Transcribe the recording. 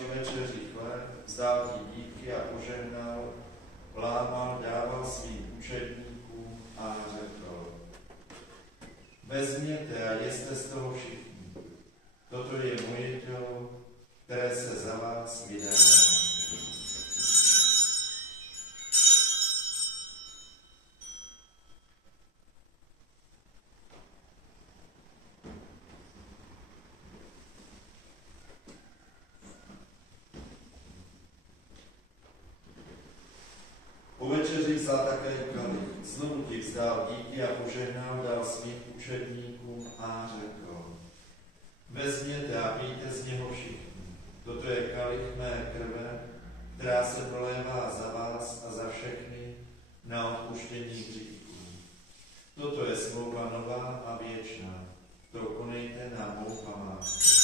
při večeři chléb, vzdal ti díky a požehnal, lámal, dával svým učedníkům a řekl: vezměte a jeste z toho všichni. Toto je moje tělo, které se za vás vydává. Po večeři vzal také kalich, znovu ti vzdal díky a požehnal, dal svým učedníkům a řekl: vezměte a pijte z něho všichni. Toto je kalich mé krve, která se prolévá za vás a za všechny na odpuštění hříchů. Toto je smlouva nová a věčná. To konejte na mou památku.